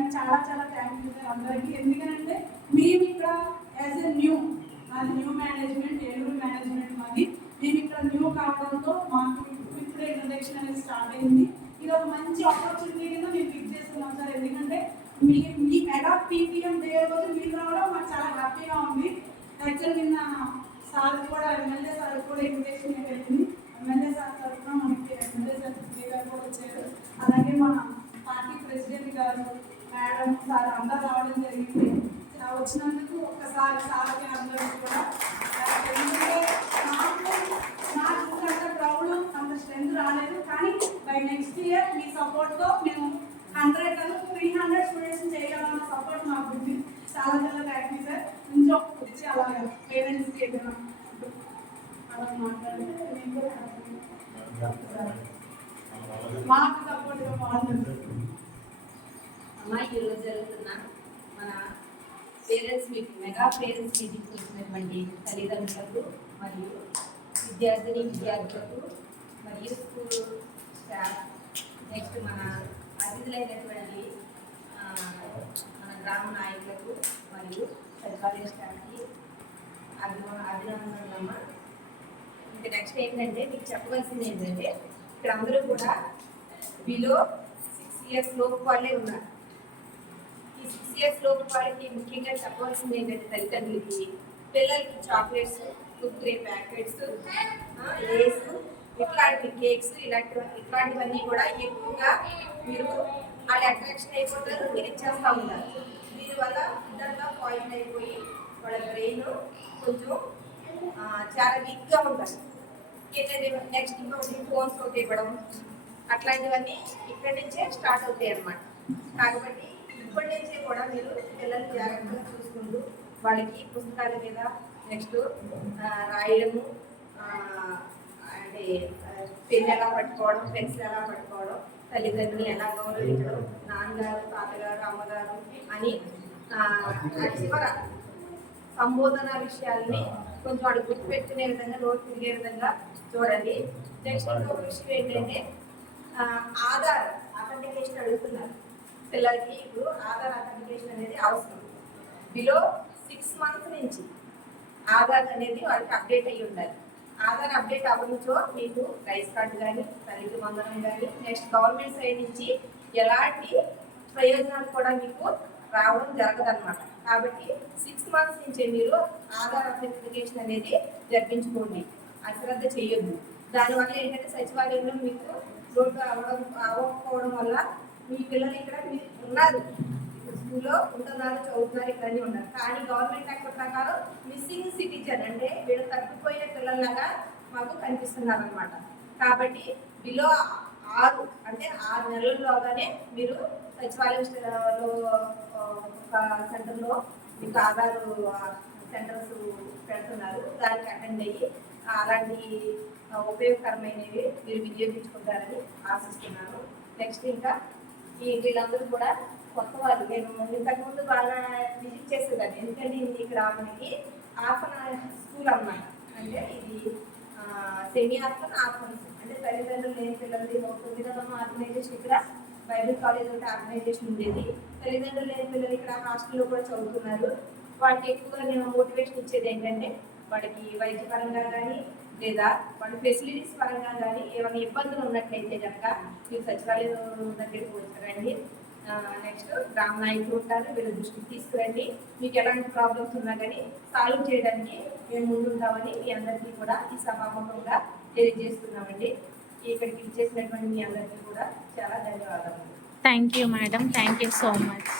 దానికి చాలా చాలా థ్యాంక్ యూ సార్ అందరికీ. ఎందుకంటే మేము ఇక్కడ as a new management, Eluru management మాది, మేము ఇక్కడ న్యూ కావడంతో మాకు ఇప్పుడే ఇంట్రడక్షన్ అనేది స్టార్ట్ అయింది. ఇది ఒక మంచి ఆపర్చునిటీ కింద మేము పిక్ చేస్తున్నాం సార్. ఎందుకంటే మీ మెగా పీపీఎం డే రోజు మీరు రావడం మాకు చాలా హ్యాపీగా ఉంది. యాక్చువల్ నిన్న సార్ కూడా ఎమ్మెల్యే సార్ కూడా ఇన్విటేషన్ వెళ్ళింది. ఎమ్మెల్యే సార్ తరఫున మనకి ఎమ్మెల్యే సార్ గారు కూడా వచ్చారు. అలాగే మన పార్టీ ప్రెసిడెంట్ గారు, మేడం సార్ అందరూ రావడం జరిగింది. వచ్చినందుకు ఒక్కసారి సార్కి అందరికీ కూడా నాకు అంత ప్రౌడ్, అంత స్ట్రెంత్ రాలేదు. కానీ బై నెక్స్ట్ ఇయర్ మీ సపోర్ట్తో మేము 100 కాదు 300 స్టూడెంట్స్ చేయగలన్న సపోర్ట్ మాకు ఉంది. చాలా చాలా థ్యాంక్ యూ సార్. ఇంట్లో వచ్చి అలాగే పేరెంట్స్కి ఏదైనా అలా మాట్లాడితే నేను కూడా మాకు సపోర్ట్గా బాగుంటుంది. అమ్మాయి ఈరోజు జరుగుతున్న మన పేరెంట్స్ మీటింగ్, మెగా పేరెంట్స్ మీటింగ్కి వచ్చినటువంటి తల్లిదండ్రులకు మరియు విద్యార్థులకు మరియు స్కూల్ స్టాఫ్, నెక్స్ట్ మన అతిథులైనటువంటి మన గ్రామ నాయకులకు మరియు సచివాలయ స్టాఫ్కి అభినందనలమ్మ. ఇంకా నెక్స్ట్ ఏంటంటే మీకు చెప్పవలసింది ఏంటంటే ఇక్కడ అందరూ కూడా బిలో 6 years లోపు వాళ్ళే ఉన్నారు. ఈ 6 years లోపు వాళ్ళకి ముఖ్యంగా చెప్పవలసింది ఏంటంటే తల్లిదండ్రులకి పిల్లలకి చాక్లెట్స్, కుర్కురే ప్యాకెట్స్, లేస్, ఇట్లాంటి కేక్స్ ఇట్లాంటివన్నీ కూడా ఎక్కువగా మీరు వాళ్ళు అట్రాక్షన్ అయిపోతారు, మీరు ఇచ్చేస్తూ ఉంటారు. దీనివల్ల ఇద్దరుగా పాయిజన్ అయిపోయి వాళ్ళ బ్రెయిన్ కొంచెం చాలా వీక్గా ఉంటుంది. ఏంటంటే నెక్స్ట్ ఇంకొకటి ఫోన్స్ ఒకటి ఇవ్వడం అట్లాంటివన్నీ ఇక్కడి నుంచే స్టార్ట్ అవుతాయి అన్నమాట. కాబట్టి ఇప్పటి నుంచే కూడా మీరు పిల్లల్ని జాగ్రత్తగా చూసుకుంటూ వాళ్ళకి పుస్తకాల మీద నెక్స్ట్ రాయడము, అంటే పెన్ ఎలా పట్టుకోవడం, పెన్సిల్ ఎలా పట్టుకోవడం, తల్లిదండ్రులు ఎలా గౌరవించడం, నాన్నగారు, తాతగారు, అమ్మగారు అని చివర సంబోధన విషయాల్ని కొంచెం వాడు గుర్తుపెట్టుకునే విధంగా, నోట్ తిరిగే విధంగా చూడండి. నెక్స్ట్ ఇంకొక విషయం ఏంటంటే ఆధార్ అథెంటికేషన్ అడుగుతున్నారు పిల్లలకి. ఇప్పుడు ఆధార్ అథెంటికేషన్ అనేది అవసరం. బిలో 6 months నుంచి ఆధార్ అనేది వాళ్ళకి అప్డేట్ అయ్యి ఉండాలి. ఆధార్ అప్డేట్ అవ్వడంతో మీకు రైస్ కార్డు కానీ, తల్లికి వందనం కానీ, నెక్స్ట్ గవర్నమెంట్ సైడ్ నుంచి ఎలాంటి ప్రయోజనాలు కూడా మీకు రావడం జరగదన్నమాట. కాబట్టి 6 months నుంచే మీరు ఆధార్ అథెంటికేషన్ అనేది జరిపించుకోండి, అశ్రద్ధ చేయొద్దు. దానివల్ల ఏంటంటే సచివాలయంలో మీకు రోడ్డు అవ్వకపోవడం వల్ల మీ పిల్లలు ఇక్కడ మీరు ఉన్నారు, స్కూల్లో ఉంటున్నారు, చదువుతున్నారు, ఇక్కడనే ఉన్నారు. కానీ గవర్నమెంట్ యాక్ట్ ప్రకారం మిస్సింగ్ సిటిజన్ అంటే వీళ్ళు తప్పిపోయిన పిల్లల్లాగా మాకు కనిపిస్తున్నారు అనమాట. కాబట్టి బిలో 6 అంటే 6 నెలల్లోగానే మీరు సచివాలయంలో ఒక సెంటర్లో మీకు ఆధార్ సెంటర్స్ పెడుతున్నారు. దానికి అటెండ్ అయ్యి అలాంటి ఉపయోగకరమైనవి మీరు వినియోగించుకుంటారని ఆశిస్తున్నాను. నెక్స్ట్ ఇంకా వీళ్ళందరూ కూడా కొత్త వాళ్ళు, నేను ఇంతకుముందు బాగా విజిట్ చేసేదాన్ని. ఎందుకంటే ఇక్కడ మనకి ఆర్ఫన్ స్కూల్ అన్నమాట. అంటే ఇది సెమీ ఆర్ఫన్, ఆర్ఫన్స్ అంటే తల్లిదండ్రులు లేని పిల్లలది ఒక 9వ ఆర్గనైజేషన్. ఇక్కడ బైబిల్ కాలేజ్ ఒకటి ఆర్గనైజేషన్ ఉండేది. తల్లిదండ్రులు లేని పిల్లలు ఇక్కడ హాస్టల్లో కూడా చదువుతున్నారు. వాటికి ఎక్కువగా నేను మోటివేషన్ ఇచ్చేది ఏంటంటే వాడికి వైద్యపరంగా కానీ లేదా వాళ్ళ ఫెసిలిటీస్ పరంగా కానీ ఏమైనా ఇబ్బందులు ఉన్నట్లయితే కనుక మీరు సచివాలయం దగ్గరికి వచ్చారండి. నెక్స్ట్ గ్రామ నాయకులు ఉంటారు, వీళ్ళ దృష్టికి తీసుకురండి. మీకు ఎలాంటి ప్రాబ్లమ్స్ ఉన్నా కానీ సాల్వ్ చేయడానికి మేము ముందుంటామని మీ అందరికీ కూడా ఈ సభాముఖంగా తెలియజేస్తున్నామండి. ఇక్కడికి ఇచ్చేసినటువంటి మీ అందరికీ కూడా చాలా ధన్యవాదాలు. Thank you madam, thank you so much.